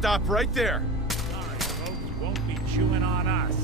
Stop right there. Sorry, folks, won't be chewing on us.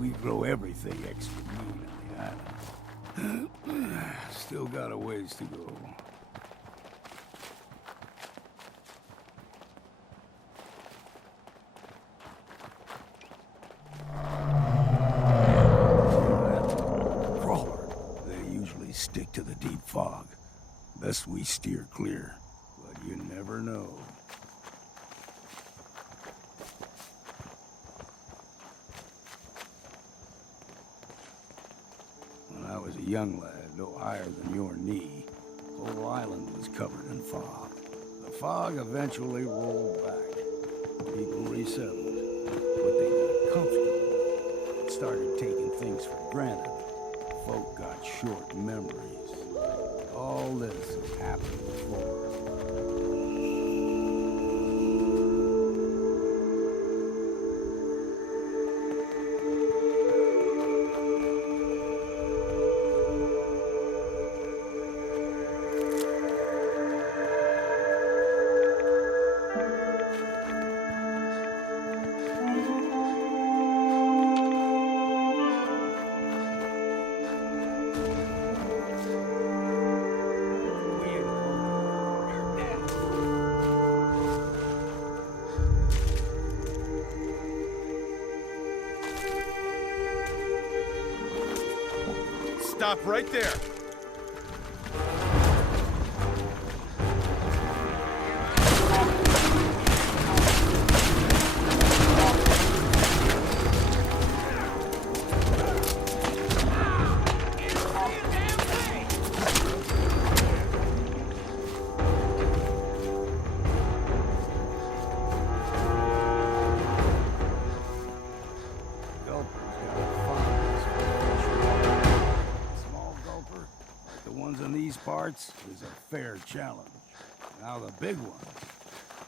We grow everything extra mean on the island. Still got a ways to go. Crawler. They usually stick to the deep fog. Best we steer clear. But you never know. Young lad, no higher than your knee, the whole island was covered in fog. The fog eventually rolled back. People resettled, but they got comfortable and started taking things for granted. Folk got short memories. All this has happened before. Stop right there. Parts is a fair challenge. Now the big ones,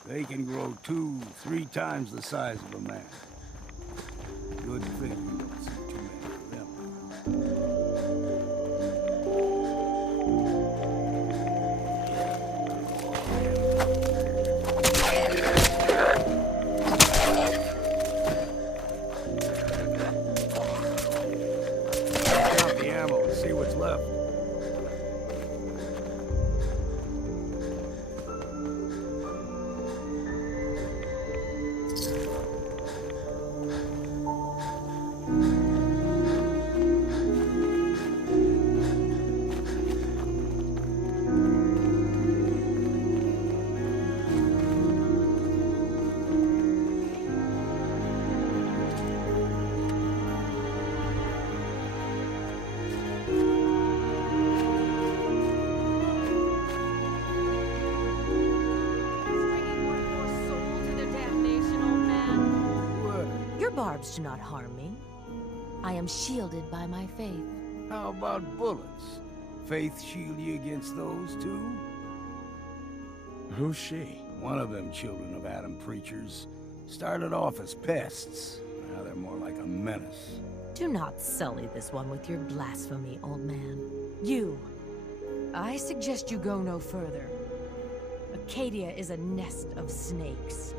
they can grow 2-3 times the size of a man. Good thing you don't see too many of them. Count the ammo and see what's left. barbs do not harm me. I am shielded by my faith. How about bullets? Faith shield you against those too? Who's she? One of them children of Adam preachers started off as pests. Now they're more like a menace. Do not sully this one with your blasphemy, old man. You. I suggest you go no further. Acadia is a nest of snakes.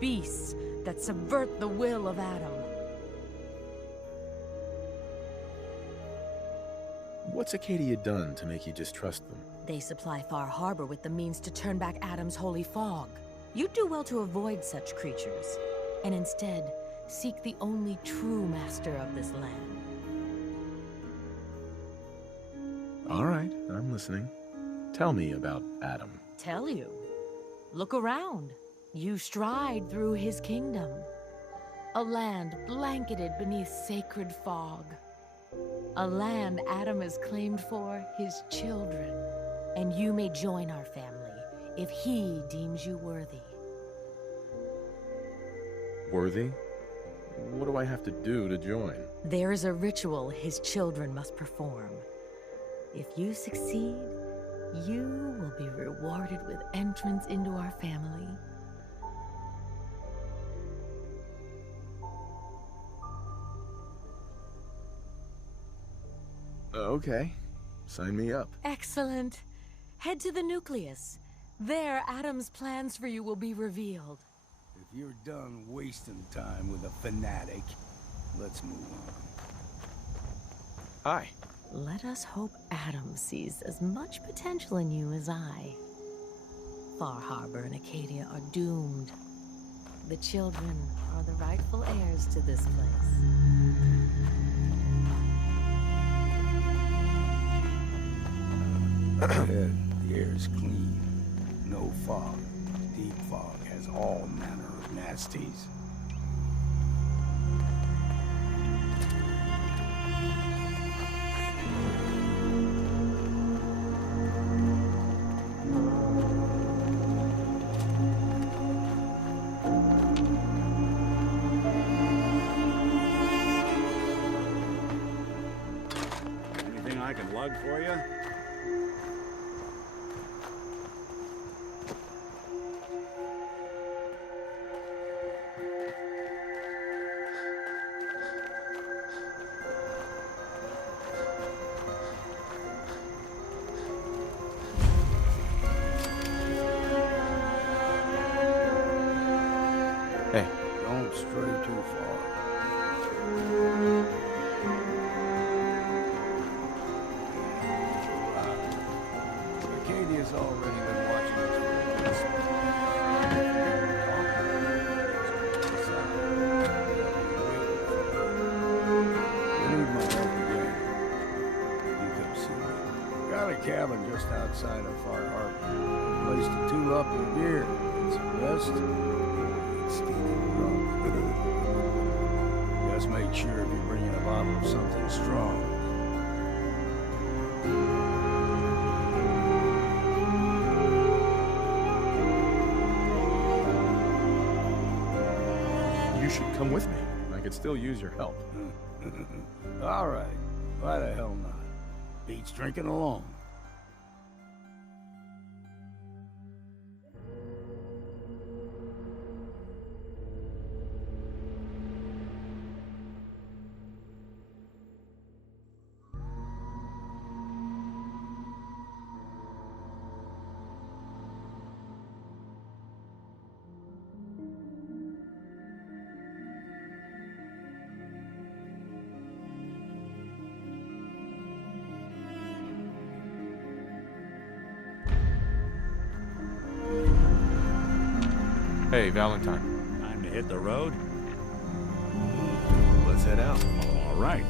Beasts that subvert the will of Adam. What's Acadia done to make you distrust them? They supply Far Harbor with the means to turn back Adam's holy fog. You'd do well to avoid such creatures, and instead seek the only true master of this land. All right, I'm listening. Tell me about Adam. Tell you. Look around. You stride through his kingdom. A land blanketed beneath sacred fog. A land Adam has claimed for his children. And you may join our family if he deems you worthy. Worthy? What do I have to do to join? There is a ritual his children must perform. If you succeed, you will be rewarded with entrance into our family. Okay. Sign me up. Excellent. Head to the nucleus. There, Adam's plans for you will be revealed. If you're done wasting time with a fanatic, let's move on. Hi. Let us hope Adam sees as much potential in you as I. Far Harbor and Acadia are doomed. The children are the rightful heirs to this place. The air's clean. No fog. Deep fog has all manner of nasties. Anything I can lug for you? Hey. Don't stray too far. Acadia's already been watching us for weeks. You need my help again. You come see me. Got a cabin just outside of Far Harbor. Place to tool up your gear. It's a rest. It's stinking drunk. Just make sure if you're bringing a bottle of something strong. You should come with me. I could still use your help. All right. Why the hell not? Beats drinking alone. Hey, Valentine. Time to hit the road? Let's head out. All right.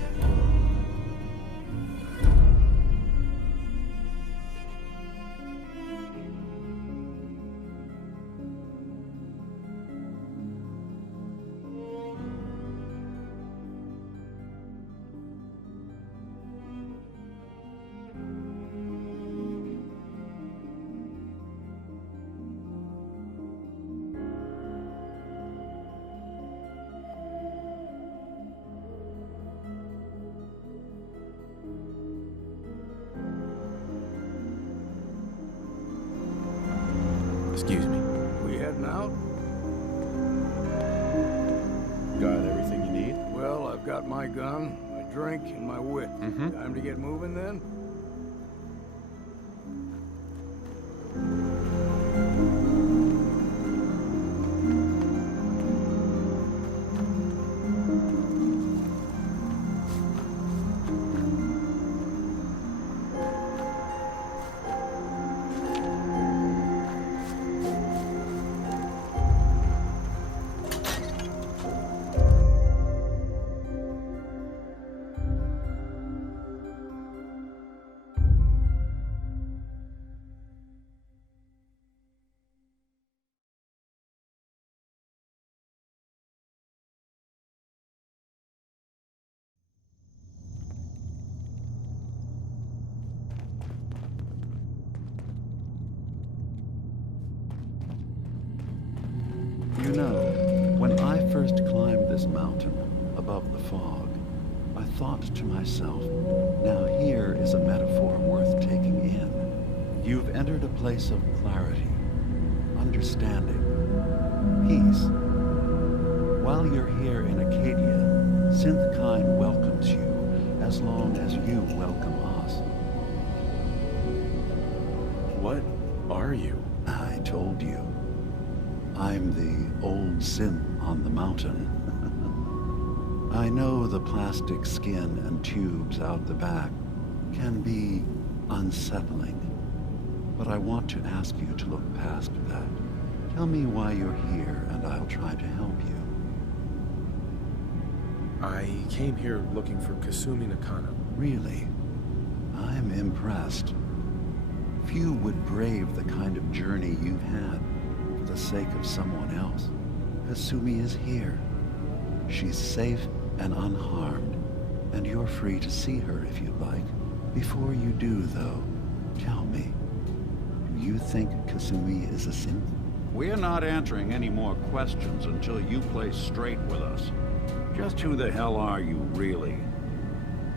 Excuse me. We heading out? Got everything you need? Well, I've got my gun, my drink, and my whip. Time to get moving then? You know, when I first climbed this mountain above the fog, I thought to myself, now here is a metaphor worth taking in. You've entered a place of clarity, understanding, peace. While you're here in Acadia, Synthkind welcomes you as long as you welcome us. What are you? I told you. I'm the old synth on the mountain. I know the plastic skin and tubes out the back can be unsettling, but I want to ask you to look past that. Tell me why you're here, and I'll try to help you. I came here looking for Kasumi Nakano. Really? I'm impressed. Few would brave the kind of journey you had for the sake of someone else. Kasumi is here. She's safe and unharmed, and you're free to see her if you'd like. Before you do, though, tell me, do you think Kasumi is a synth? We're not answering any more questions until you play straight with us. Just who the hell are you, really?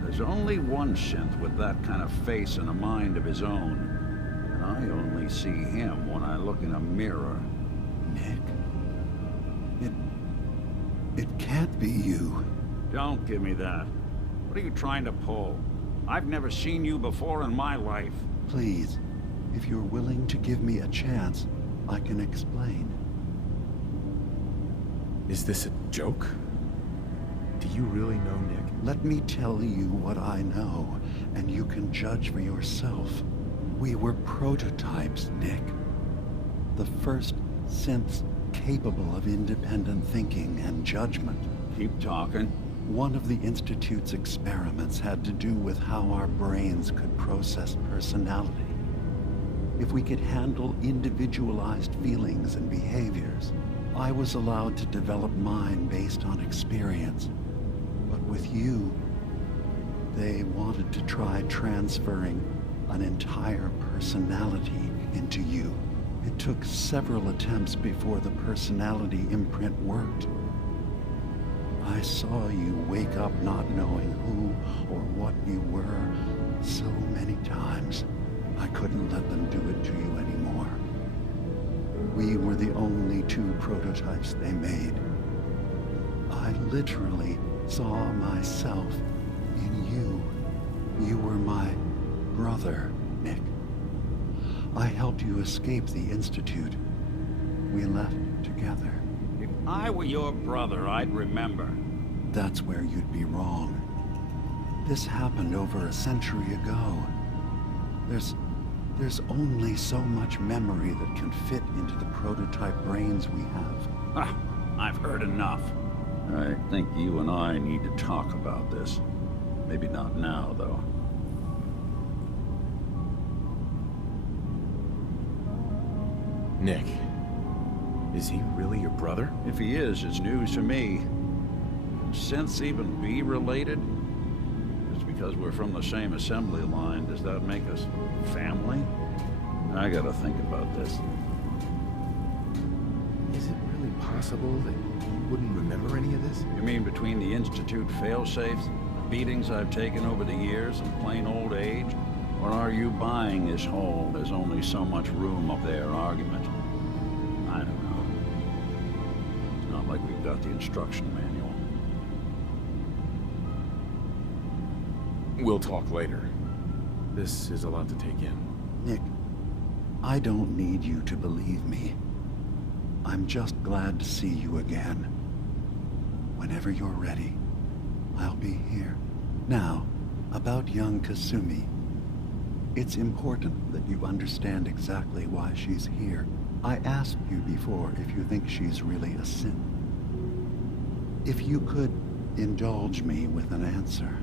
There's only one synth with that kind of face and a mind of his own. And I only see him when I look in a mirror. Nick? It can't be you. Don't give me that. What are you trying to pull? I've never seen you before in my life. Please, if you're willing to give me a chance, I can explain. Is this a joke? Do you really know Nick? Let me tell you what I know, and you can judge for yourself. We were prototypes, Nick. The first synths capable of independent thinking and judgment. Keep talking. One of the Institute's experiments had to do with how our brains could process personality. If we could handle individualized feelings and behaviors, I was allowed to develop mine based on experience. But with you, they wanted to try transferring an entire personality into you. It took several attempts before the personality imprint worked. I saw you wake up not knowing who or what you were so many times. I couldn't let them do it to you anymore. We were the only two prototypes they made. I literally saw myself in you. You were my brother, Nick. I helped you escape the Institute. We left together. If I were your brother, I'd remember. That's where you'd be wrong. This happened over a century ago. There's only so much memory that can fit into the prototype brains we have. Ah, I've heard enough. I think you and I need to talk about this. Maybe not now, though. Nick, is he really your brother? If he is, it's news to me. Can synths even be related? Just because we're from the same assembly line, does that make us family? I gotta think about this. Is it really possible that you wouldn't remember any of this? You mean between the Institute failsafes, the beatings I've taken over the years, and plain old age? Or are you buying this whole "there's only so much room" of their argument? got the instruction manual. We'll talk later. This is a lot to take in. Nick, I don't need you to believe me. I'm just glad to see you again. Whenever you're ready, I'll be here. Now, about young Kasumi. It's important that you understand exactly why she's here. I asked you before if you think she's really a synth. If you could indulge me with an answer.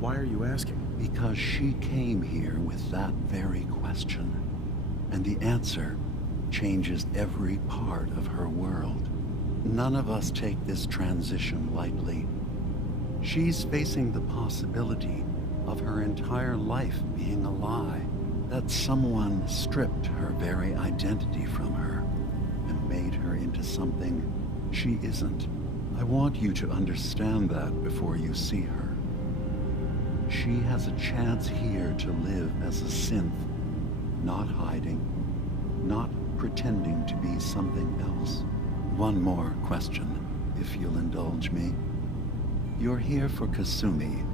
Why are you asking? Because she came here with that very question. And the answer changes every part of her world. None of us take this transition lightly. She's facing the possibility of her entire life being a lie. That someone stripped her very identity from her and made her into something she isn't. I want you to understand that before you see her. She has a chance here to live as a synth, not hiding, not pretending to be something else. One more question, if you'll indulge me. You're here for Kasumi,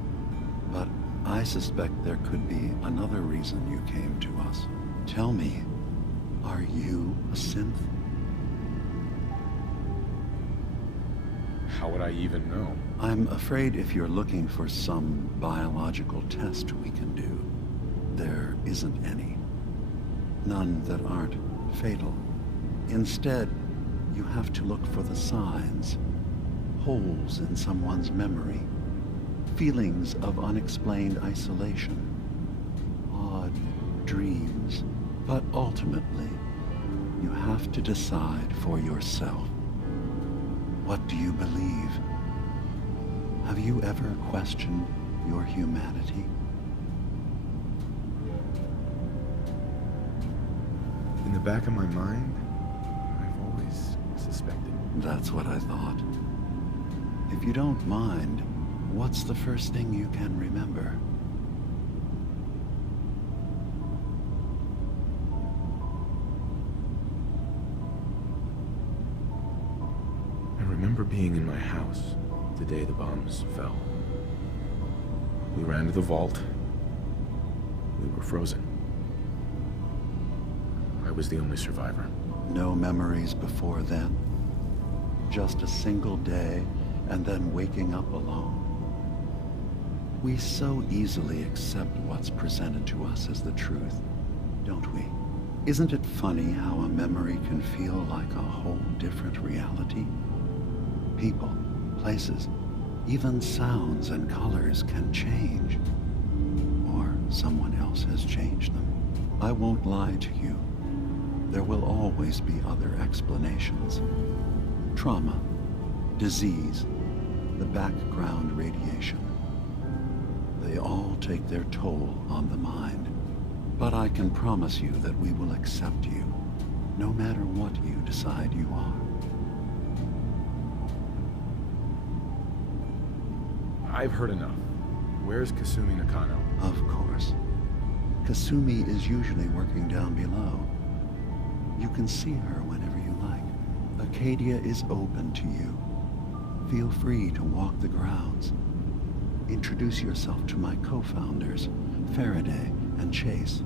but I suspect there could be another reason you came to us. Tell me, are you a synth? How would I even know? I'm afraid if you're looking for some biological test we can do, there isn't any. None that aren't fatal. Instead, you have to look for the signs, holes in someone's memory, feelings of unexplained isolation, odd dreams. But ultimately, you have to decide for yourself. What do you believe? Have you ever questioned your humanity? In the back of my mind, I've always suspected. That's what I thought. If you don't mind, what's the first thing you can remember? I remember being in my house the day the bombs fell. We ran to the vault. We were frozen. I was the only survivor. No memories before then? Just a single day, and then waking up alone? We so easily accept what's presented to us as the truth, don't we? Isn't it funny how a memory can feel like a whole different reality? People, places, even sounds and colors can change. Or someone else has changed them. I won't lie to you. There will always be other explanations. Trauma, disease, the background radiation. They all take their toll on the mind. But I can promise you that we will accept you, no matter what you decide you are. I've heard enough. Where's Kasumi Nakano? Of course. Kasumi is usually working down below. You can see her whenever you like. Acadia is open to you. Feel free to walk the grounds. Introduce yourself to my co-founders, Faraday and Chase.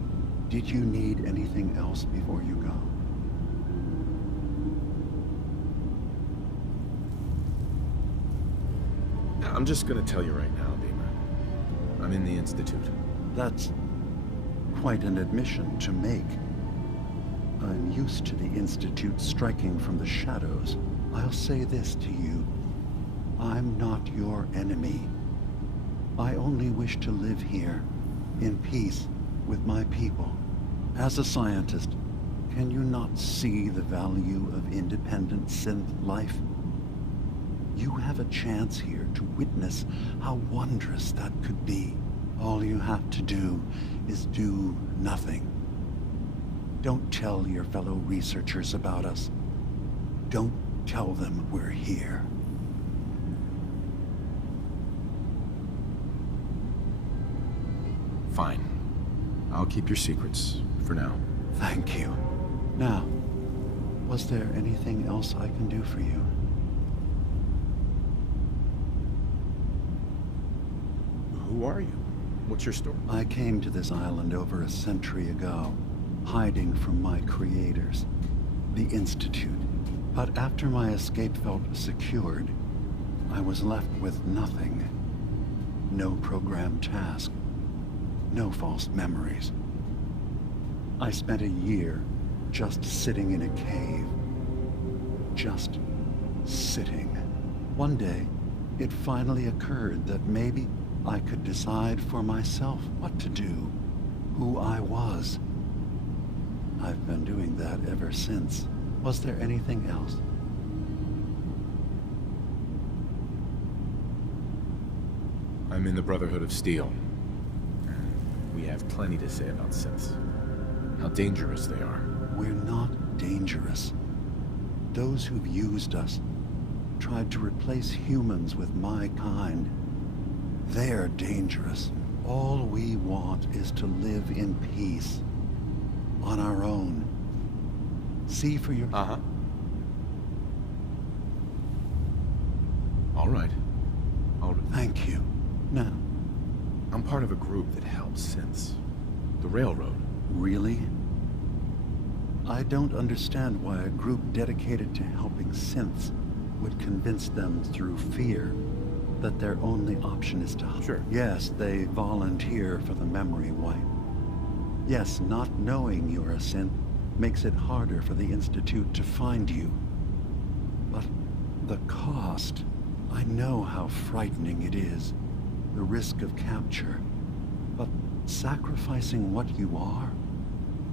Did you need anything else before you go? I'm just gonna tell you right now, Dima. I'm in the Institute. That's quite an admission to make. I'm used to the Institute striking from the shadows. I'll say this to you. I'm not your enemy. I only wish to live here, in peace, with my people. As a scientist, can you not see the value of independent synth life? You have a chance here to witness how wondrous that could be. All you have to do is do nothing. Don't tell your fellow researchers about us. Don't tell them we're here. Fine. I'll keep your secrets for now. Thank you. Now, Was there anything else I can do for you? Who are you? What's your story? I came to this island over a century ago, hiding from my creators, the Institute. But after my escape felt secured, I was left with nothing. No programmed task, no false memories. I spent a year just sitting in a cave. Just sitting. One day, it finally occurred that maybe I could decide for myself what to do, who I was. I've been doing that ever since. Was there anything else? I'm in the Brotherhood of Steel. We have plenty to say about synths. How dangerous they are. We're not dangerous. Those who've used us, tried to replace humans with my kind, they're dangerous. All we want is to live in peace. On our own. See for your... Uh-huh. All right. Thank you. Now, I'm part of a group that helps synths. The Railroad. really? I don't understand why a group dedicated to helping synths would convince them through fear that their only option is to... Sure. Yes, they volunteer for the memory wipe. Yes, not knowing you're a synth makes it harder for the Institute to find you. But the cost... I know how frightening it is. The risk of capture. But sacrificing what you are,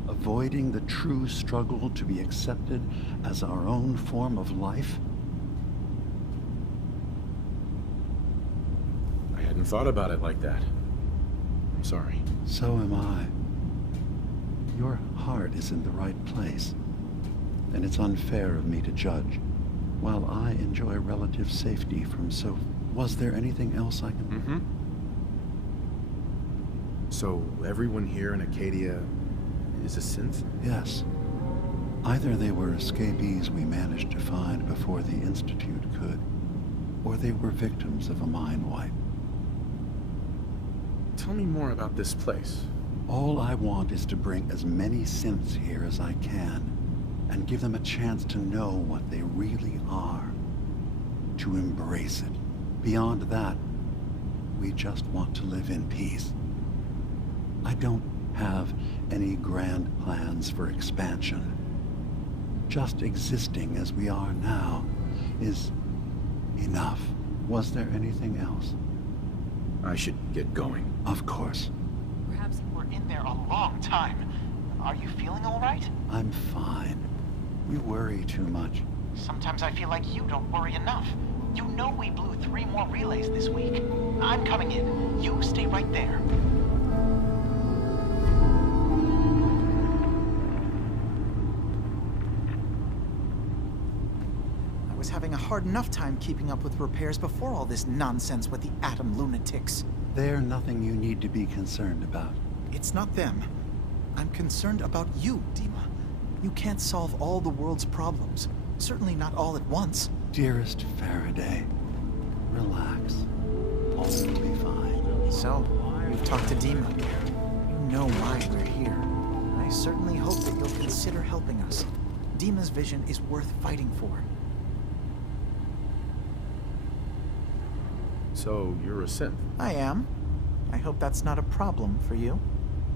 avoiding the true struggle to be accepted as our own form of life? I hadn't thought about it like that. I'm sorry. So am I. Your heart is in the right place, and it's unfair of me to judge. While I enjoy relative safety from so... Was there anything else I can... Mm-hmm. So, everyone here in Acadia is a synth? Yes. Either they were escapees we managed to find before the Institute could, or they were victims of a mind wipe. Tell me more about this place. All I want is to bring as many synths here as I can, and give them a chance to know what they really are. To embrace it. Beyond that, we just want to live in peace. I don't have any grand plans for expansion. Just existing as we are now is enough. Was there anything else? I should get going. Of course. Perhaps you were in there a long time. Are you feeling all right? I'm fine. You worry too much. Sometimes I feel like you don't worry enough. You know we blew 3 more relays this week. I'm coming in. You stay right there. I was having a hard enough time keeping up with repairs before all this nonsense with the atom lunatics. They're nothing you need to be concerned about. It's not them. I'm concerned about you, Dima. You can't solve all the world's problems. Certainly not all at once. Dearest Faraday, relax. All will be fine. So, you've talked to Dima. You know why we're here. I certainly hope that you'll consider helping us. Dima's vision is worth fighting for. So, you're a synth? I am. I hope that's not a problem for you.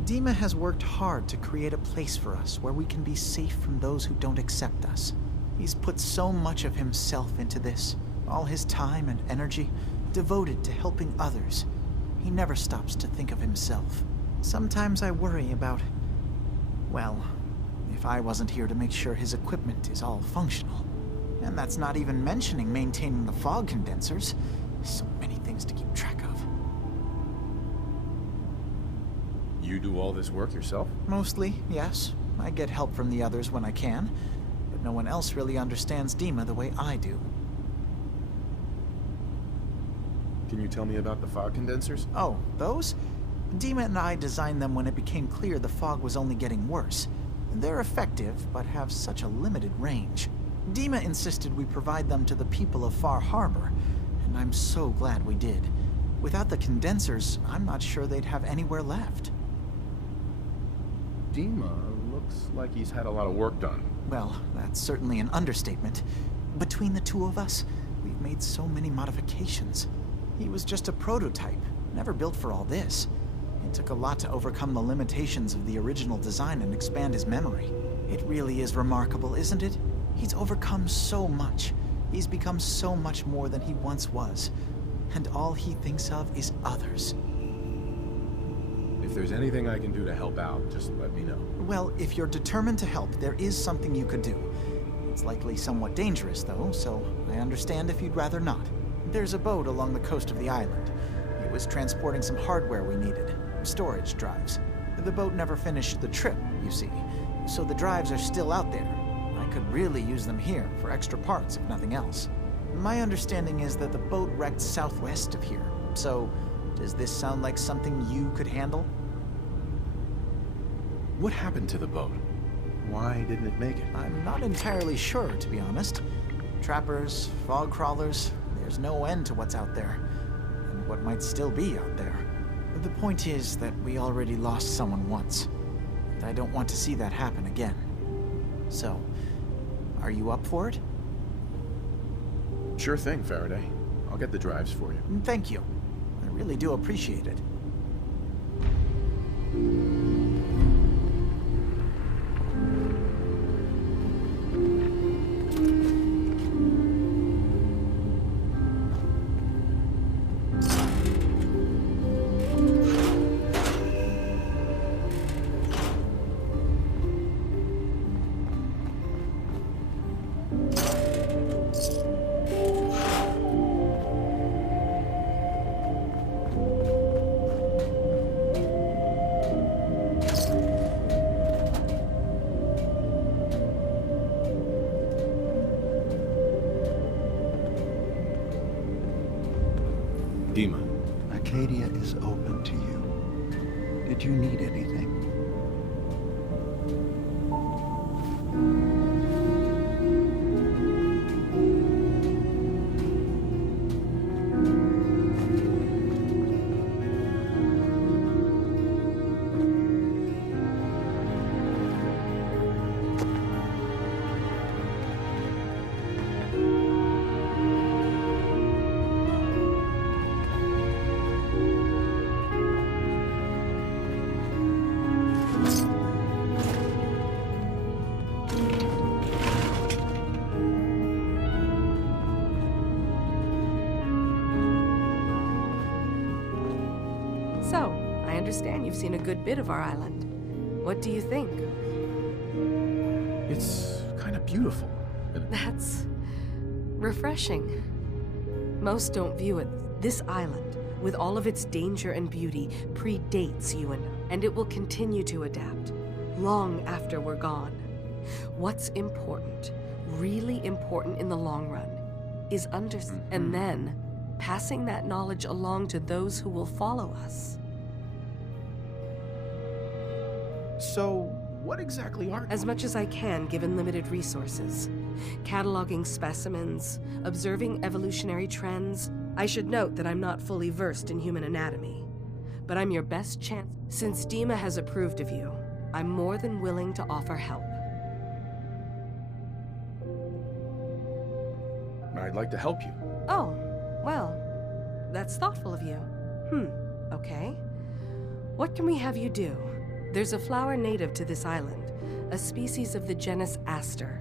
Dima has worked hard to create a place for us where we can be safe from those who don't accept us. He's put so much of himself into this, all his time and energy devoted to helping others. He never stops to think of himself. Sometimes I worry about, well, if I wasn't here to make sure his equipment is all functional. And that's not even mentioning maintaining the fog condensers. So many things to keep track of. You do all this work yourself? Mostly, yes. I get help from the others when I can, but no one else really understands Dima the way I do. Can you tell me about the fog condensers? Oh, those? Dima and I designed them when it became clear the fog was only getting worse. They're effective, but have such a limited range. Dima insisted we provide them to the people of Far Harbor, and I'm so glad we did. Without the condensers, I'm not sure they'd have anywhere left. Dima looks like he's had a lot of work done. Well, that's certainly an understatement. Between the two of us, we've made so many modifications. He was just a prototype, never built for all this. It took a lot to overcome the limitations of the original design and expand his memory. It really is remarkable, isn't it? He's overcome so much. He's become so much more than he once was. And all he thinks of is others. If there's anything I can do to help out, just let me know. Well, if you're determined to help, there is something you could do. It's likely somewhat dangerous, though, so I understand if you'd rather not. There's a boat along the coast of the island. It was transporting some hardware we needed. Storage drives. The boat never finished the trip, you see, so the drives are still out there. I could really use them here for extra parts, if nothing else. My understanding is that the boat wrecked southwest of here, so does this sound like something you could handle? What happened to the boat? Why didn't it make it? I'm not entirely sure, to be honest. Trappers, fog crawlers, there's no end to what's out there, and what might still be out there. The point is that we already lost someone once, and I don't want to see that happen again. So, are you up for it? Sure thing, Faraday. I'll get the drives for you. Thank you. I really do appreciate it. Dima. Acadia is open to you. Did you need anything? So, I understand you've seen a good bit of our island. What do you think? It's kind of beautiful. That's refreshing. Most don't view it. This island, with all of its danger and beauty, predates you and it will continue to adapt, long after we're gone. What's important, really important in the long run, is and then passing that knowledge along to those who will follow us. So, what exactly are... As much as I can, given limited resources. Cataloging specimens, observing evolutionary trends. I should note that I'm not fully versed in human anatomy. But I'm your best chance. Since Dima has approved of you, I'm more than willing to offer help. I'd like to help you. Oh, well, that's thoughtful of you. Okay. What can we have you do? There's a flower native to this island, a species of the genus Aster,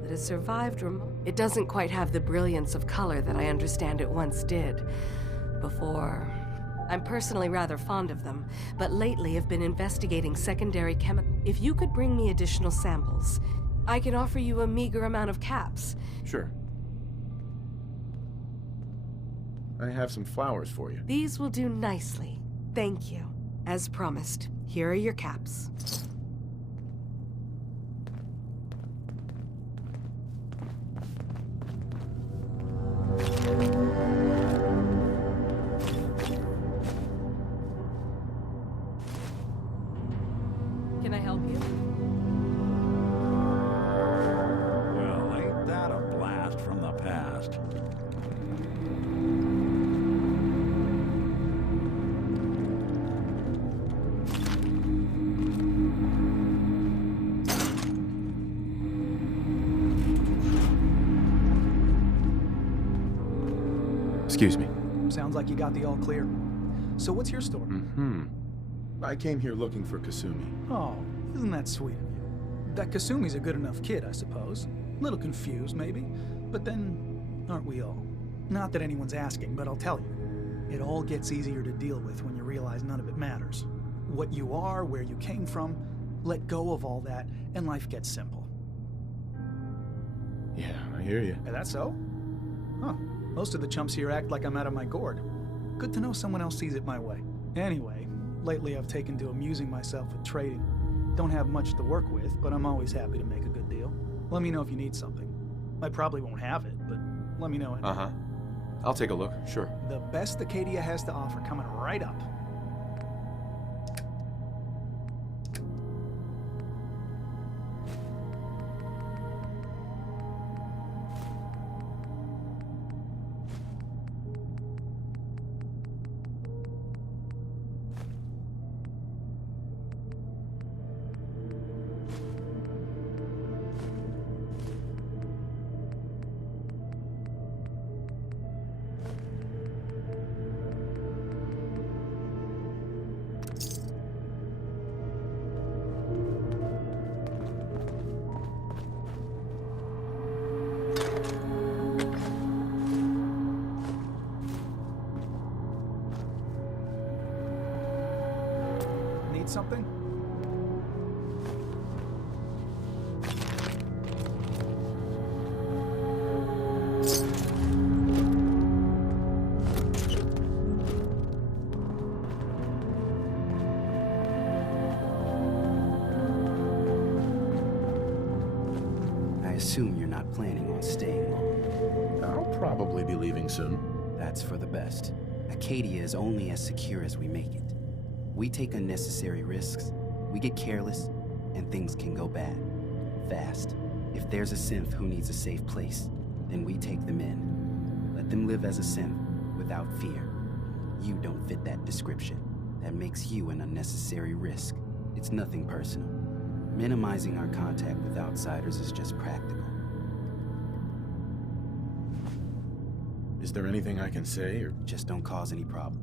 that has survived It doesn't quite have the brilliance of color that I understand it once did. Before... I'm personally rather fond of them, but lately have been investigating secondary chemical... If you could bring me additional samples, I can offer you a meager amount of caps. Sure. I have some flowers for you. These will do nicely. Thank you. As promised, here are your caps. Can I help you? Excuse me. Sounds like you got the all clear. So what's your story? I came here looking for Kasumi. Oh, isn't that sweet of you? That Kasumi's a good enough kid, I suppose. A little confused, maybe. But then, aren't we all? Not that anyone's asking, but I'll tell you. It all gets easier to deal with when you realize none of it matters. What you are, where you came from, let go of all that, and life gets simple. Yeah, I hear you. Is that so? Huh. Most of the chumps here act like I'm out of my gourd. Good to know someone else sees it my way. Anyway, lately I've taken to amusing myself with trading. Don't have much to work with, but I'm always happy to make a good deal. Let me know if you need something. I probably won't have it, but let me know anyway. Uh-huh. I'll take a look, sure. The best Acadia has to offer coming right up. Need something? I assume you're not planning on staying long. I'll probably be leaving soon. That's for the best. Acadia is only as secure as we make it. We take unnecessary risks, we get careless, and things can go bad. Fast. If there's a synth who needs a safe place, then we take them in. Let them live as a synth, without fear. You don't fit that description. That makes you an unnecessary risk. It's nothing personal. Minimizing our contact with outsiders is just practical. Is there anything I can say, or...? Just don't cause any problem.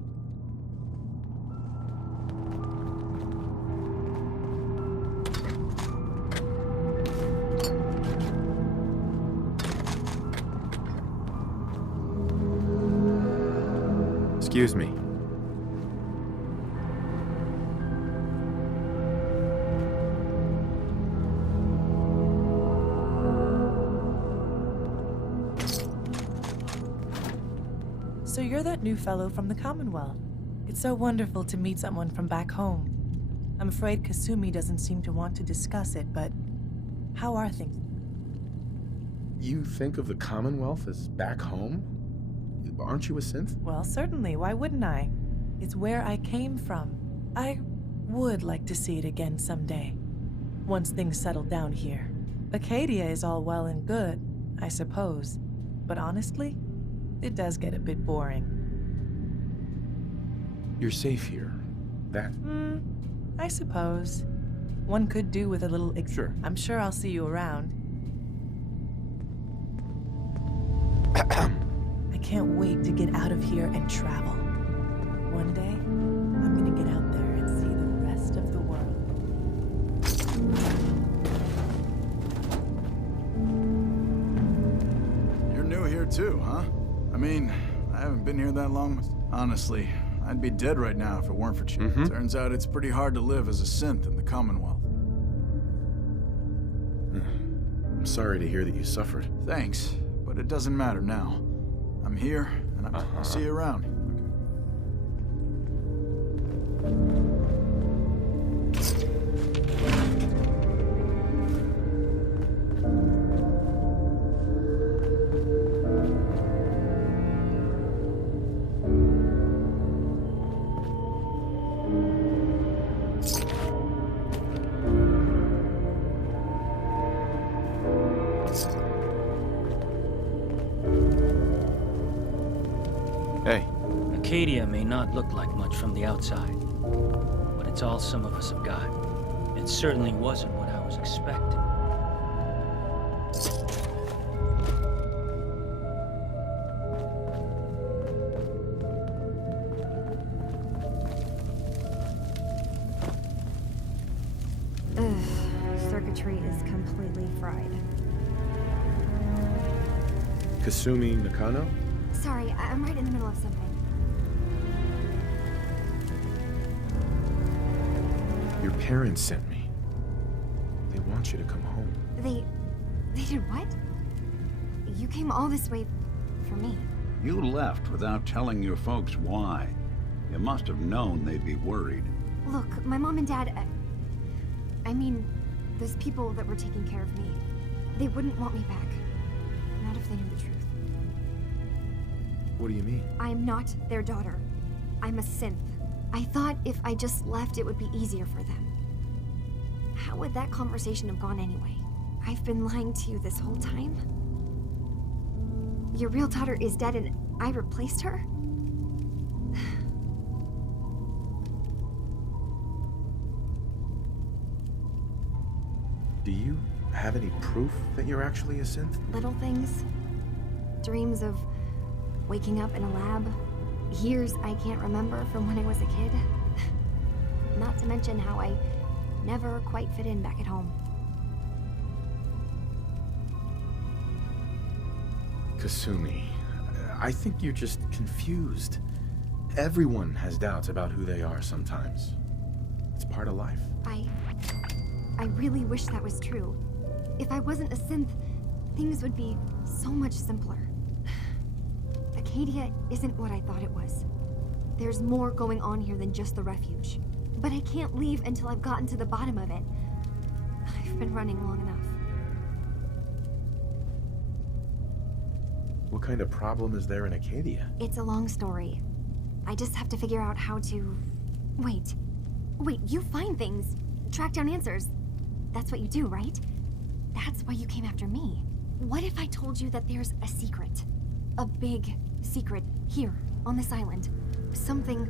Excuse me. So you're that new fellow from the Commonwealth. It's so wonderful to meet someone from back home. I'm afraid Kasumi doesn't seem to want to discuss it, but how are things? You think of the Commonwealth as back home? Aren't you a synth? Well, certainly. Why wouldn't I? It's where I came from. I would like to see it again someday, once things settle down here. Acadia is all well and good, I suppose, but honestly, it does get a bit boring. You're safe here. That... I suppose. One could do with a little... Sure. I'm sure I'll see you around. I can't wait to get out of here and travel. One day, I'm gonna get out there and see the rest of the world. You're new here too, huh? I mean, I haven't been here that long. Honestly, I'd be dead right now if it weren't for you. Turns out it's pretty hard to live as a synth in the Commonwealth. I'm sorry to hear that you suffered. Thanks, but it doesn't matter now. I'm here, and I'll see you around. Hey. Acadia may not look like much from the outside, but it's all some of us have got. It certainly wasn't what I was expecting. tree is completely fried. Kasumi Nakano? Sorry, I'm right in the middle of something. Your parents sent me. They want you to come home. They did what? You came all this way for me. You left without telling your folks why. You must have known they'd be worried. Look, my mom and dad... I mean, those people that were taking care of me, they wouldn't want me back. Not if they knew the truth. What do you mean? I'm not their daughter. I'm a synth. I thought if I just left, it would be easier for them. How would that conversation have gone anyway? I've been lying to you this whole time? Your real daughter is dead and I replaced her? Do you have any proof that you're actually a synth? Little things. Dreams of waking up in a lab. Years I can't remember from when I was a kid. Not to mention how I never quite fit in back at home. Kasumi, I think you're just confused. Everyone has doubts about who they are sometimes. It's part of life. I really wish that was true. If I wasn't a synth, things would be so much simpler. Acadia isn't what I thought it was. There's more going on here than just the refuge. But I can't leave until I've gotten to the bottom of it. I've been running long enough. What kind of problem is there in Acadia? It's a long story. I just have to figure out how to... Wait, you find things, track down answers. That's what you do, right? That's why you came after me. What if I told you that there's a secret? A big secret here, on this island. Something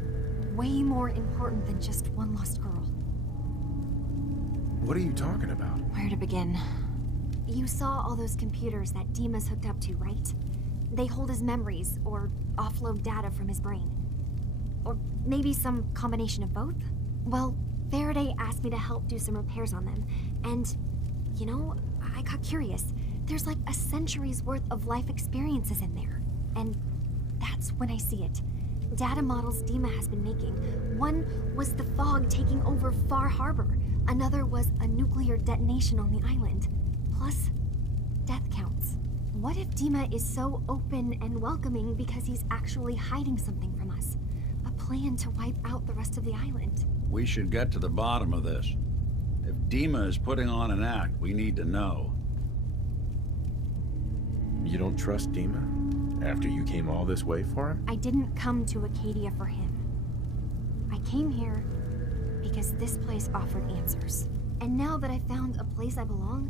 way more important than just one lost girl. What are you talking about? Where to begin? You saw all those computers that Dima's hooked up to, right? They hold his memories, or offload data from his brain. Or maybe some combination of both? Well, Faraday asked me to help do some repairs on them, and, you know, I got curious. There's like a century's worth of life experiences in there, and that's when I see it. Data models Dima has been making. One was the fog taking over Far Harbor. Another was a nuclear detonation on the island. Plus, death counts. What if Dima is so open and welcoming because he's actually hiding something from us? A plan to wipe out the rest of the island. We should get to the bottom of this. If Dima is putting on an act, we need to know. You don't trust Dima? After you came all this way for him? I didn't come to Acadia for him. I came here because this place offered answers. And now that I found a place I belong,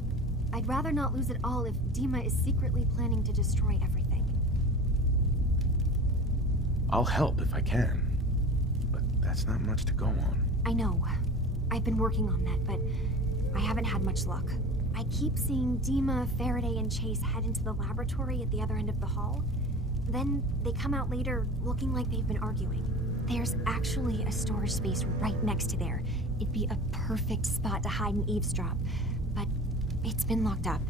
I'd rather not lose it all if Dima is secretly planning to destroy everything. I'll help if I can, but that's not much to go on. I know. I've been working on that, but I haven't had much luck. I keep seeing Dima, Faraday, and Chase head into the laboratory at the other end of the hall. Then they come out later looking like they've been arguing. There's actually a storage space right next to there. It'd be a perfect spot to hide and eavesdrop, but it's been locked up.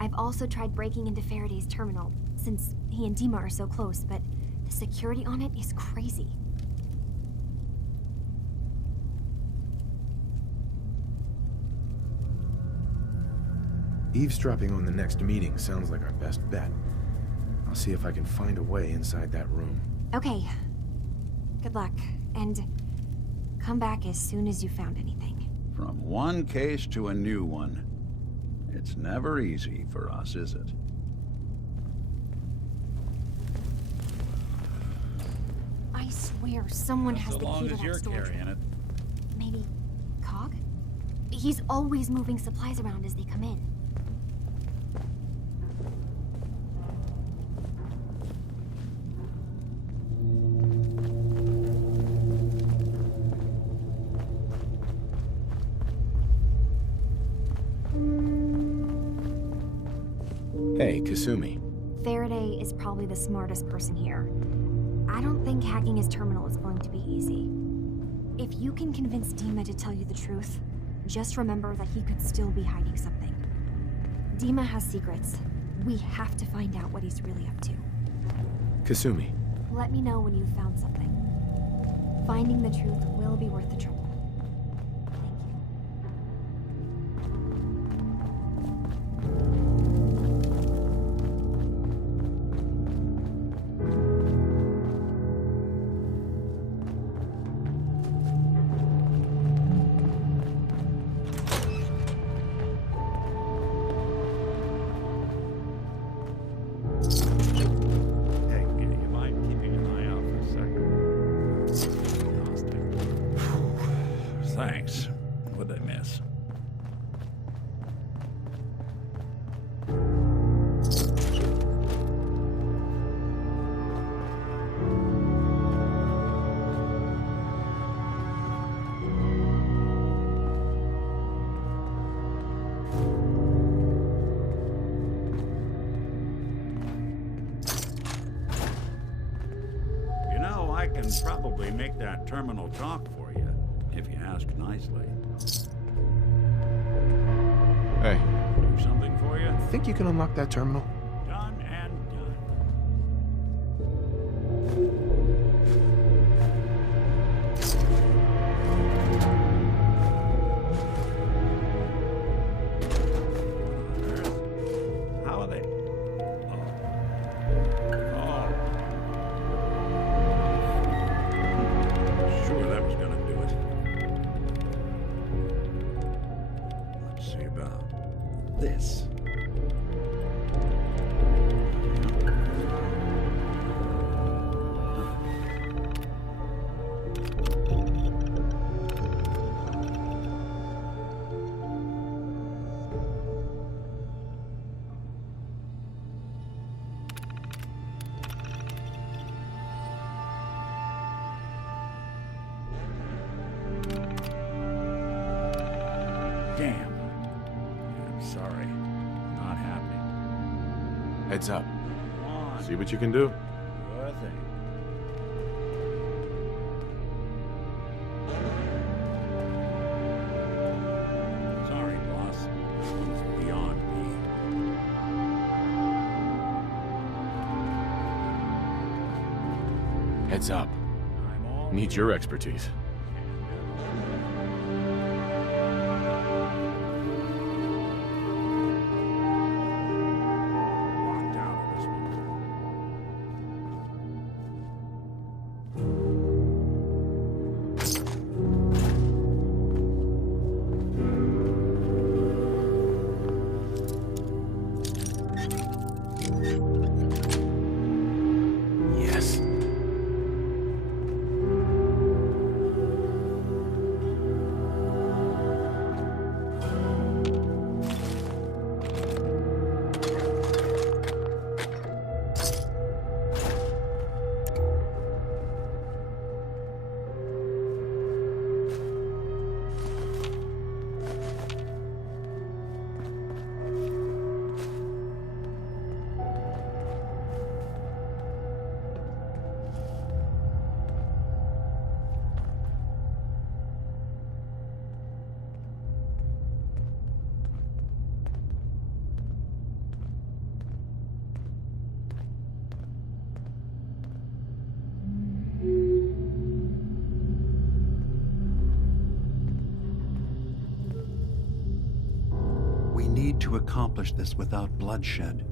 I've also tried breaking into Faraday's terminal, since he and Dima are so close, but the security on it is crazy. Eavesdropping on the next meeting sounds like our best bet. I'll see if I can find a way inside that room. Okay. Good luck, and come back as soon as you found anything. From one case to a new one. It's never easy for us, is it? I swear someone has the key to that storage room. So long as you're carrying it. Maybe Cog? He's always moving supplies around as they come in. Hey, Kasumi. Faraday is probably the smartest person here. I don't think hacking his terminal is going to be easy. If you can convince Dima to tell you the truth, just remember that he could still be hiding something. Dima has secrets. We have to find out what he's really up to. Kasumi. Let me know when you've found something. Finding the truth will be worth the trouble. Thanks. What'd I miss? You know, I can probably make that terminal talk for you. If you ask nicely. Hey. Do something for you? Think you can unlock that terminal? Done and done. How are they? Oh. Sure, that was gonna do it. Let's see about this. Damn. I'm sorry. Not happening. Heads up. Come on. See what you can do. Sure thing. Sorry, boss. This one's beyond me. Heads up. Need your expertise. Yes. We need to accomplish this without bloodshed.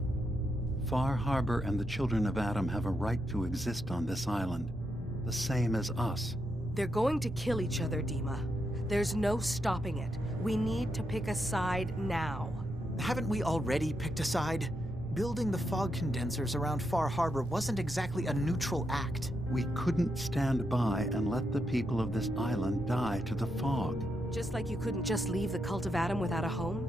Far Harbor and the Children of Adam have a right to exist on this island, the same as us. They're going to kill each other, Dima. There's no stopping it. We need to pick a side now. Haven't we already picked a side? Building the fog condensers around Far Harbor wasn't exactly a neutral act. We couldn't stand by and let the people of this island die to the fog. Just like you couldn't just leave the Cult of Adam without a home?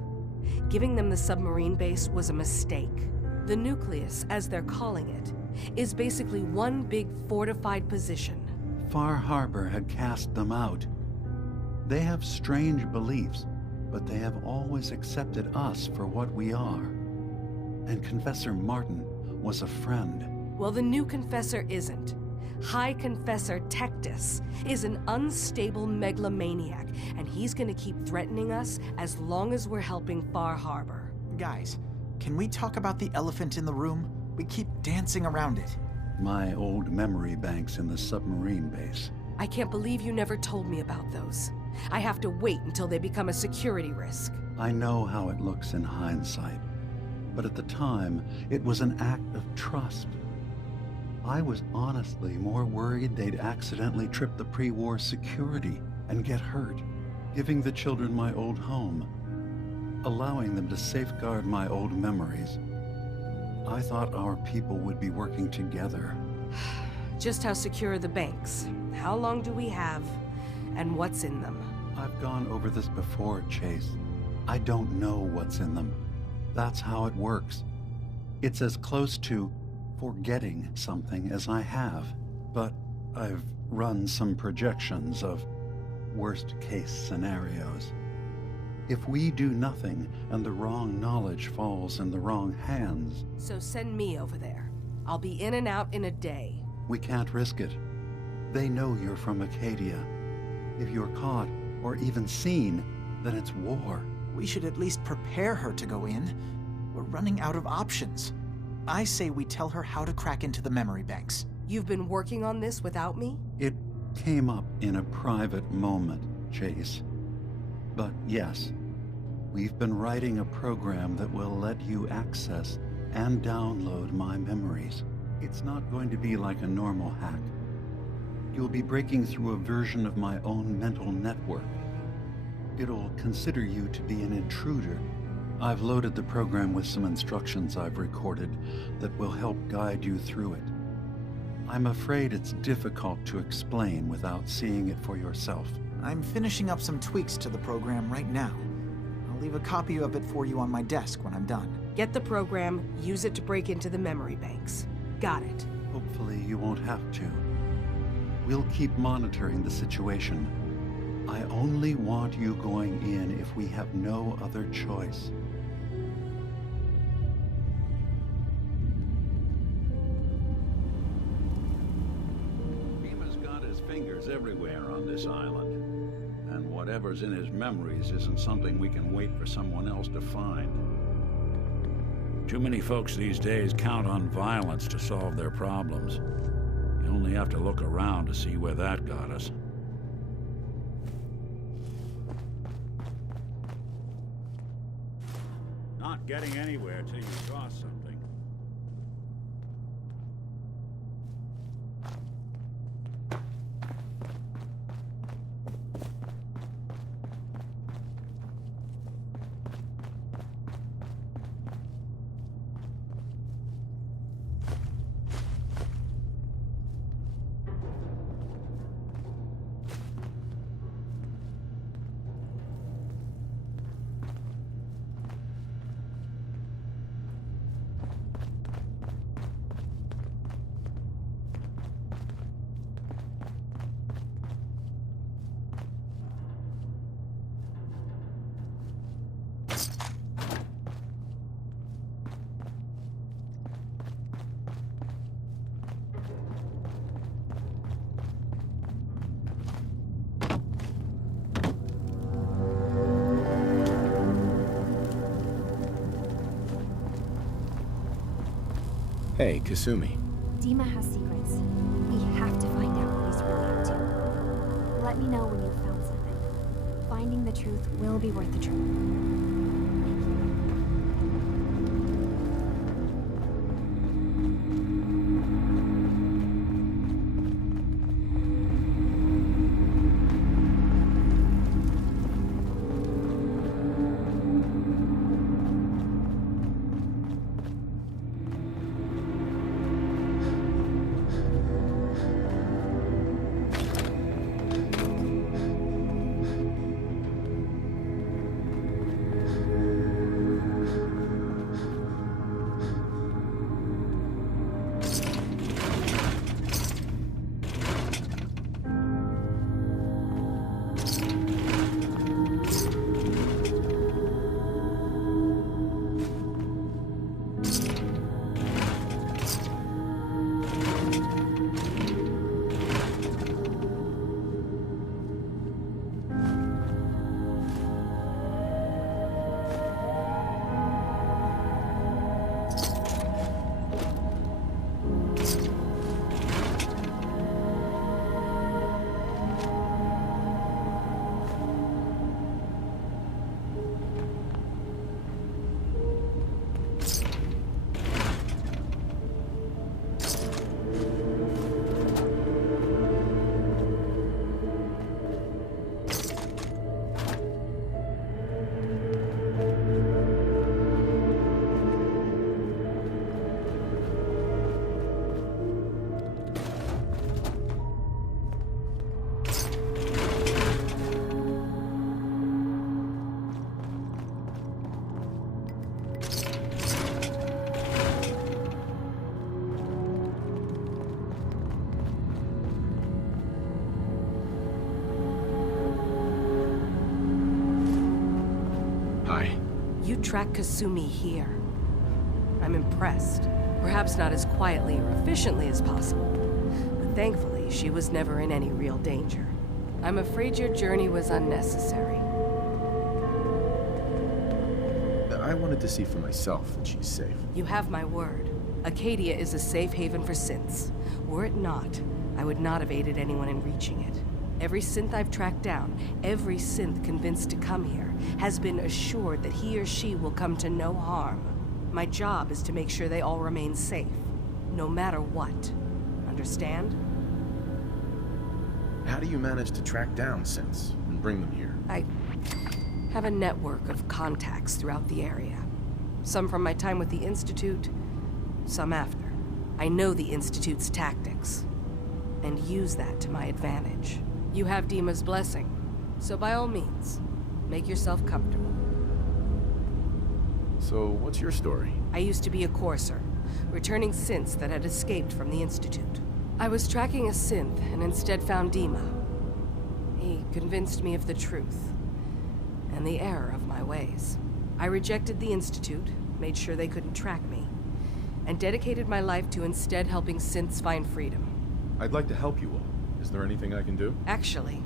Giving them the submarine base was a mistake. The nucleus, as they're calling it, is basically one big fortified position. Far Harbor had cast them out. They have strange beliefs, but they have always accepted us for what we are. And Confessor Martin was a friend. Well, the new Confessor isn't. High Confessor Tectus is an unstable megalomaniac, and he's gonna keep threatening us as long as we're helping Far Harbor. Guys, can we talk about the elephant in the room? We keep dancing around it. My old memory banks in the submarine base. I can't believe you never told me about those. I have to wait until they become a security risk. I know how it looks in hindsight, but at the time, it was an act of trust. I was honestly more worried they'd accidentally trip the pre-war security and get hurt, giving the children my old home, allowing them to safeguard my old memories. I thought our people would be working together. Just how secure are the banks? How long do we have? And what's in them? I've gone over this before, Chase. I don't know what's in them. That's how it works. It's as close to forgetting something as I have. But I've run some projections of worst-case scenarios. If we do nothing and the wrong knowledge falls in the wrong hands... So send me over there. I'll be in and out in a day. We can't risk it. They know you're from Acadia. If you're caught, or even seen, then it's war. We should at least prepare her to go in. We're running out of options. I say we tell her how to crack into the memory banks. You've been working on this without me? It came up in a private moment, Chase. But yes, we've been writing a program that will let you access and download my memories. It's not going to be like a normal hack. You'll be breaking through a version of my own mental network. It'll consider you to be an intruder. I've loaded the program with some instructions I've recorded that will help guide you through it. I'm afraid it's difficult to explain without seeing it for yourself. I'm finishing up some tweaks to the program right now. I'll leave a copy of it for you on my desk when I'm done. Get the program, use it to break into the memory banks. Got it. Hopefully you won't have to. We'll keep monitoring the situation. I only want you going in if we have no other choice. Dima's got his fingers everywhere on this island. And whatever's in his memories isn't something we can wait for someone else to find. Too many folks these days count on violence to solve their problems. You only have to look around to see where that got us. Not getting anywhere till you cross something. Hey, Kasumi. Dima has secrets. We have to find out what he's really up to. Let me know when you've found something. Finding the truth will be worth the trip. You track Kasumi here. I'm impressed. Perhaps not as quietly or efficiently as possible, but thankfully she was never in any real danger. I'm afraid your journey was unnecessary. I wanted to see for myself that she's safe. You have my word. Acadia is a safe haven for synths. Were it not, I would not have aided anyone in reaching it. Every synth I've tracked down, every synth convinced to come here, has been assured that he or she will come to no harm. My job is to make sure they all remain safe, no matter what. Understand? How do you manage to track down synths and bring them here? I have a network of contacts throughout the area. Some from my time with the Institute, some after. I know the Institute's tactics, and use that to my advantage. You have Dima's blessing, so by all means, make yourself comfortable. So, what's your story? I used to be a courser, returning synths that had escaped from the Institute. I was tracking a synth and instead found Dima. He convinced me of the truth and the error of my ways. I rejected the Institute, made sure they couldn't track me, and dedicated my life to instead helping synths find freedom. I'd like to help you all. Is there anything I can do? Actually,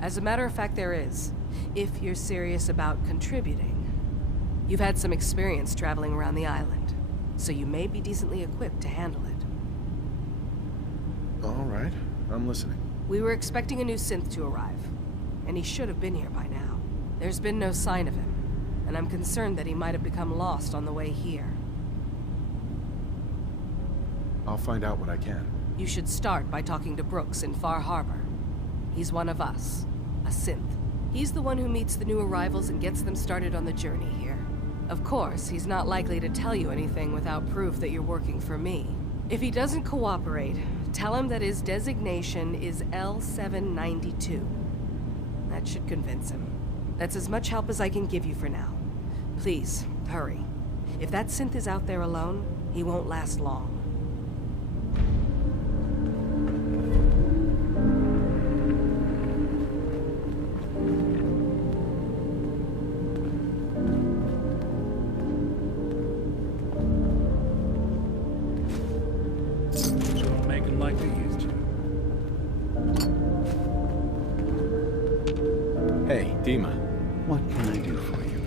as a matter of fact, there is, if you're serious about contributing. You've had some experience traveling around the island, so you may be decently equipped to handle it. All right, I'm listening. We were expecting a new synth to arrive, and he should have been here by now. There's been no sign of him, and I'm concerned that he might have become lost on the way here. I'll find out what I can. You should start by talking to Brooks in Far Harbor. He's one of us, a synth. He's the one who meets the new arrivals and gets them started on the journey here. Of course, he's not likely to tell you anything without proof that you're working for me. If he doesn't cooperate, tell him that his designation is L792. That should convince him. That's as much help as I can give you for now. Please, hurry. If that synth is out there alone, he won't last long. Hey, Dima. What can I do for you?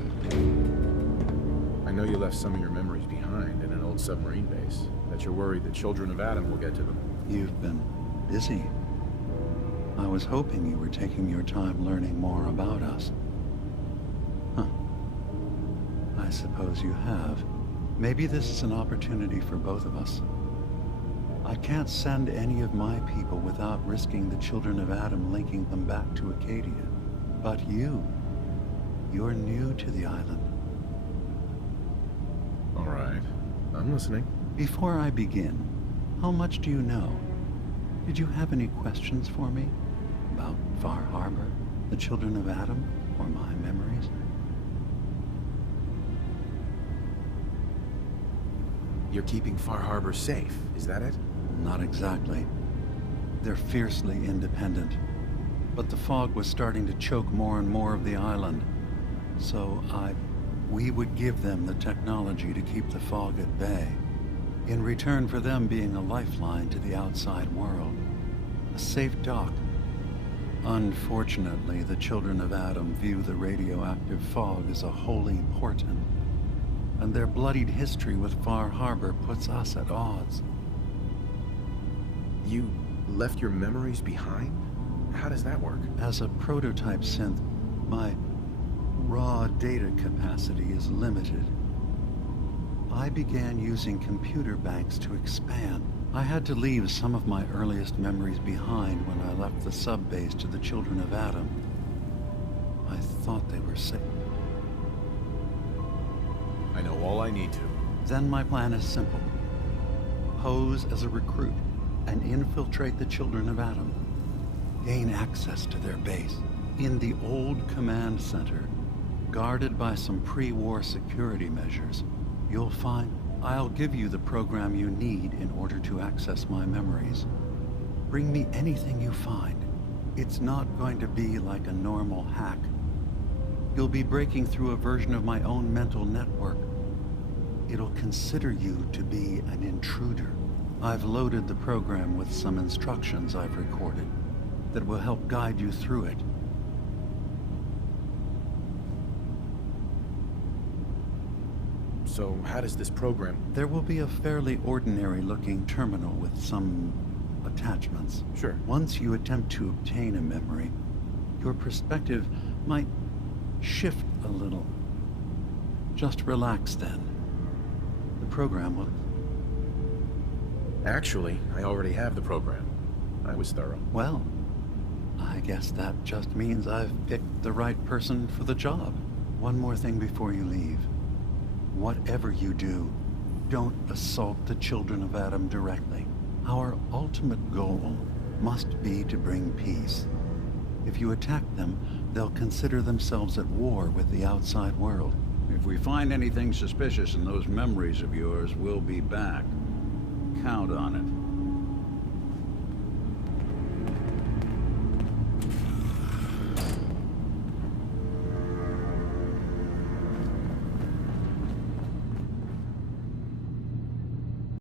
I know you left some of your memories behind in an old submarine base. That you're worried the Children of Adam will get to them. You've been busy. I was hoping you were taking your time learning more about us. Huh. I suppose you have. Maybe this is an opportunity for both of us. I can't send any of my people without risking the Children of Adam linking them back to Acadia. But you're new to the island. All right, I'm listening. Before I begin, how much do you know? Did you have any questions for me? About Far Harbor, the Children of Adam, or my memories? You're keeping Far Harbor safe, is that it? Not exactly. They're fiercely independent. But the fog was starting to choke more and more of the island. So we would give them the technology to keep the fog at bay, in return for them being a lifeline to the outside world. A safe dock. Unfortunately, the Children of Adam view the radioactive fog as a holy portent, and their bloodied history with Far Harbor puts us at odds. You left your memories behind? How does that work? As a prototype synth, my raw data capacity is limited. I began using computer banks to expand. I had to leave some of my earliest memories behind when I left the sub-base to the Children of Adam. I thought they were safe. I know all I need to. Then my plan is simple. Pose as a recruit and infiltrate the Children of Adam. Gain access to their base in the old command center, guarded by some pre-war security measures. You'll find I'll give you the program you need in order to access my memories. Bring me anything you find. It's not going to be like a normal hack. You'll be breaking through a version of my own mental network. It'll consider you to be an intruder. I've loaded the program with some instructions I've recorded that will help guide you through it. So how does this program... There will be a fairly ordinary-looking terminal with some attachments. Sure. Once you attempt to obtain a memory, your perspective might shift a little. Just relax then. The program will... Actually, I already have the program. I was thorough. Well, I guess that just means I've picked the right person for the job. One more thing before you leave. Whatever you do, don't assault the children of Adam directly. Our ultimate goal must be to bring peace. If you attack them, they'll consider themselves at war with the outside world. If we find anything suspicious in those memories of yours, we'll be back. Count on it.